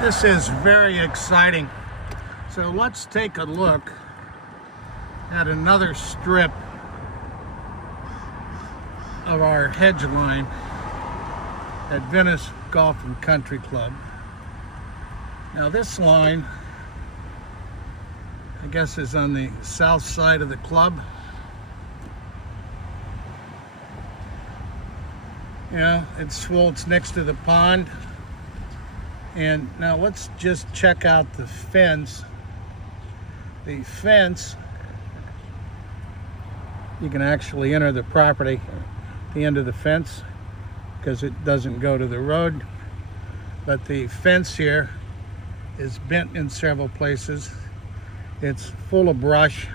This is very exciting. So let's take a look at another strip of our hedge line at Venice Golf and Country Club. Now this line, I guess, is on the south side of the club. Yeah, it's next to the pond. And now let's just check out the fence. The fence, you can actually enter the property at the end of the fence because it doesn't go to the road. But the fence here is bent in several places. It's full of brush.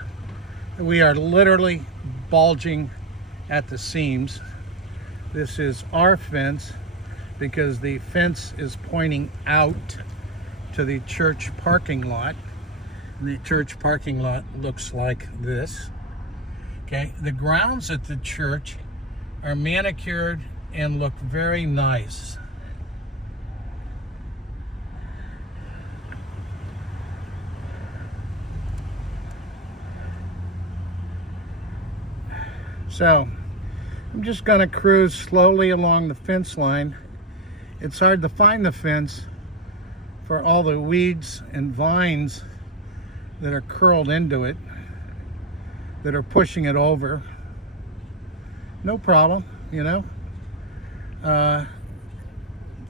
We are literally bulging at the seams. This is our fence because the fence is pointing out to the church parking lot. And the church parking lot looks like this. Okay, the grounds at the church are manicured and look very nice. So I'm just going to cruise slowly along the fence line. It's hard to find the fence for all the weeds and vines that are curled into it, that are pushing it over. No problem, you know.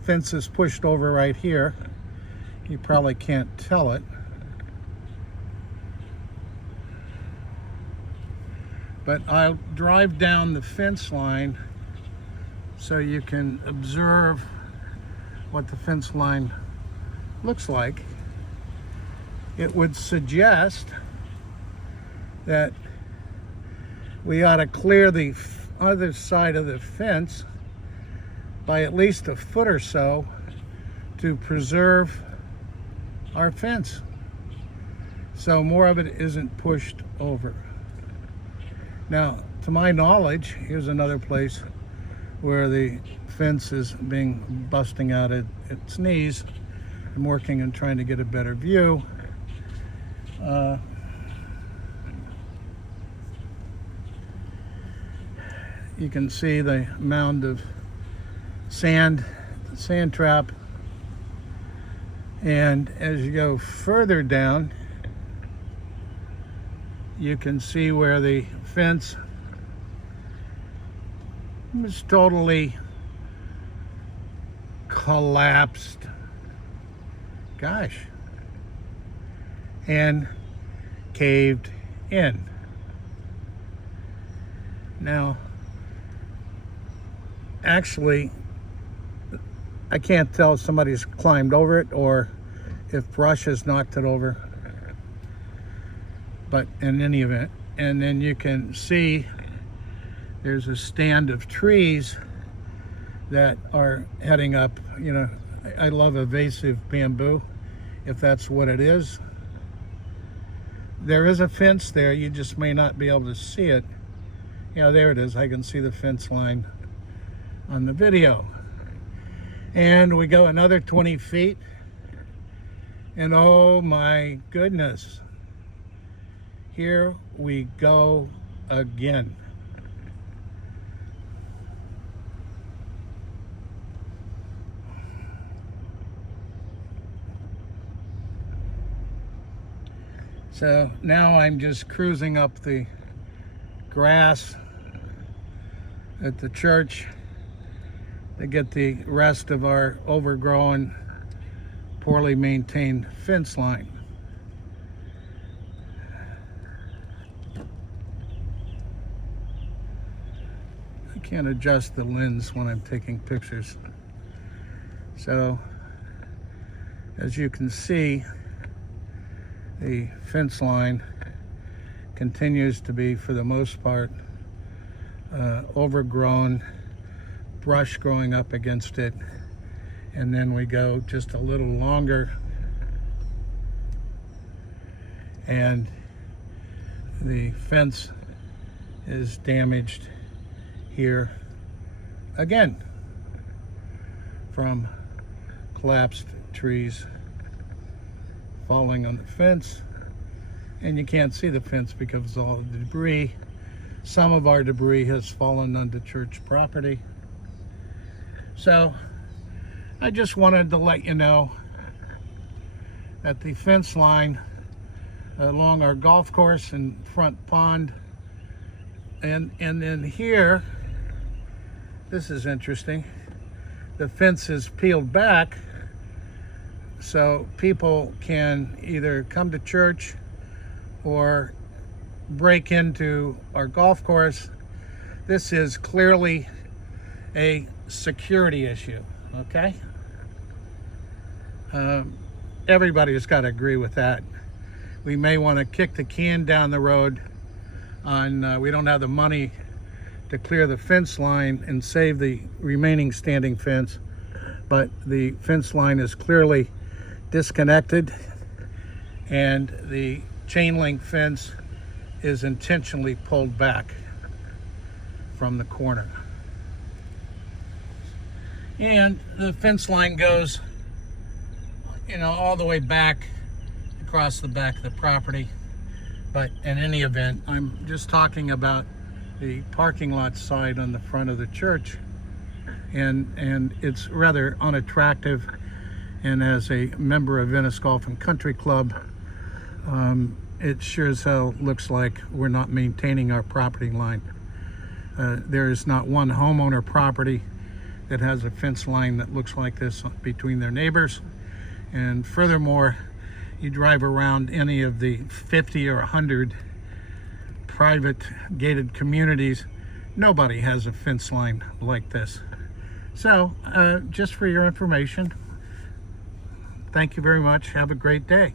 Fence is pushed over right here. You probably can't tell it. But I'll drive down the fence line so you can observe what the fence line looks like. It would suggest that we ought to clear the other side of the fence by at least a foot or so to preserve our fence, so more of it isn't pushed over. Now, to my knowledge, here's another place where the fence is busting out at its knees. I'm working on trying to get a better view. You can see the mound of sand trap. And as you go further down, you can see where the fence is totally collapsed. Gosh. And caved in. Now, actually, I can't tell if somebody's climbed over it or if brush has knocked it over. But in any event, and then you can see there's a stand of trees that are heading up. You know, I love invasive bamboo, if that's what it is. There is a fence there, you just may not be able to see it. Yeah, there it is. I can see the fence line on the video. And we go another 20 feet, and oh my goodness, here we go again. So now I'm just cruising up the grass at the church to get the rest of our overgrown, poorly maintained fence line. I can't adjust the lens when I'm taking pictures. So, as you can see, the fence line continues to be, for the most part, overgrown, brush growing up against it. And then we go just a little longer, and the fence is damaged here again from collapsed trees falling on the fence, and you can't see the fence because of all the debris. Some of our debris has fallen onto church property. So I just wanted to let you know that the fence line along our golf course and front pond, and then here, this is interesting, the fence is peeled back so people can either come to church or break into our golf course. This is clearly a security issue, okay? Everybody's got to agree with that. We may want to kick the can down the road on we don't have the money to clear the fence line and save the remaining standing fence, but the fence line is clearly disconnected and the chain link fence is intentionally pulled back from the corner. And the fence line goes, all the way back across the back of the property. But in any event, I'm just talking about the parking lot side on the front of the church, and it's rather unattractive. And as a member of Venice Golf and Country Club, it sure as hell looks like we're not maintaining our property line. There is not one homeowner property that has a fence line that looks like this between their neighbors. And furthermore, you drive around any of the 50 or 100 private gated communities, nobody has a fence line like this. So, just for your information, thank you very much. Have a great day.